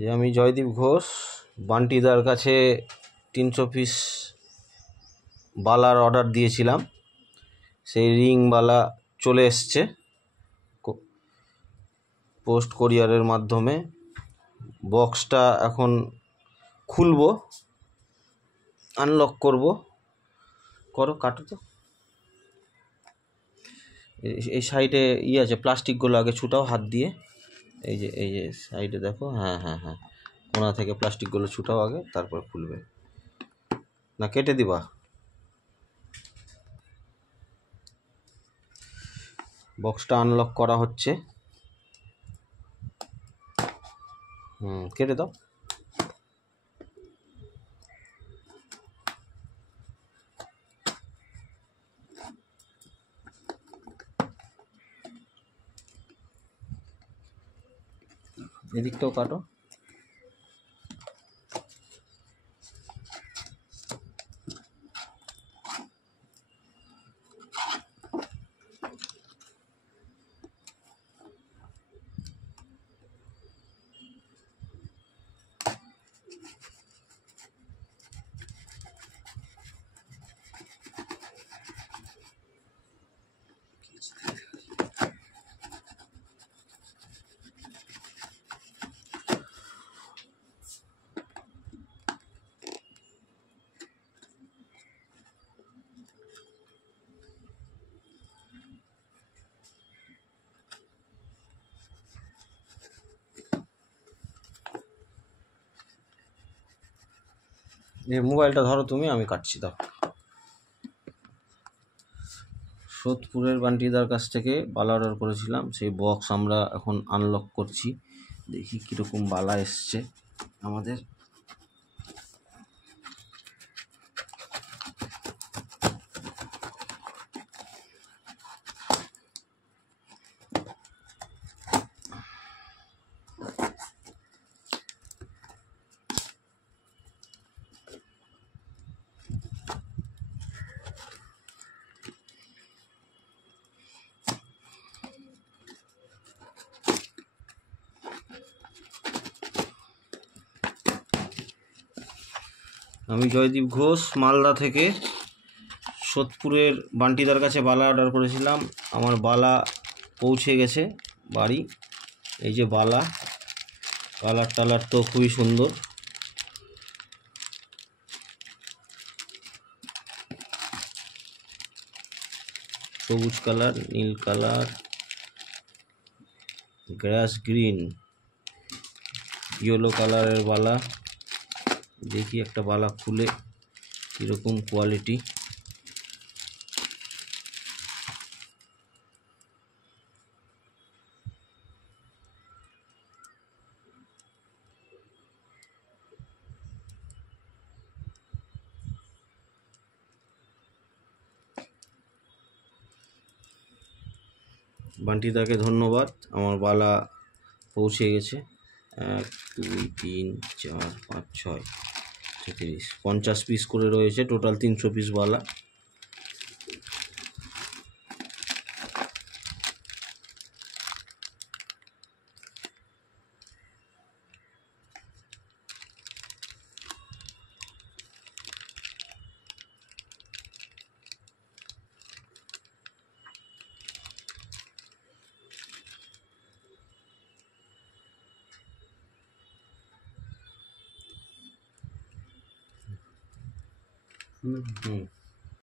যে আমি জয়দীপ ঘোষ বান্টিদার কাছে 300 পিস বালার অর্ডার দিয়েছিলাম। সেই রিংবালা চলে এসছে পোস্ট কোরিয়ারের মাধ্যমে। বক্সটা এখন খুলবো, আনলক করব। করো, কাটো তো। এই সাইডে আছে প্লাস্টিকগুলো, আগে ছুটাও হাত দিয়ে। এই যে সাইডে দেখো, হ্যাঁ, কোনা থেকে প্লাস্টিকগুলো ছুটাও আগে, তারপর খুলবে। না কেটে দিবা? বক্সটা আনলক করা হচ্ছে। কেটে দাও। এদিকটাও কাটো। মোবাইলটা ধরো তুমি, আমি কাটছি। দাও। সোদপুরের বান্টিদার কাছ থেকে বালা অর্ডার করেছিলাম, সেই বক্স আমরা এখন আনলক করছি। দেখি কীরকম বালা এসছে আমাদের। আমি জয়দীপ ঘোষ মালদা থেকে সোদপুরের বান্টিদার কাছে বালা অর্ডার করেছিলাম। আমার বালা পৌঁছে গেছে বাড়ি। এই যে বালা, কালার টালার তো খুবই সুন্দর। সবুজ কালার, নীল কালার, গ্রাস গ্রিন, ইয়েলো কালারের বালা। দেখি একটা বালা খুলে কীরকম কোয়ালিটি। বান্টিদাকে ধন্যবাদ, আমার বালা পৌঁছে গেছে। 1 2 3 4 5 6 36 50 পিস করে রয়েছে, টোটাল 300 পিস বালা। হুম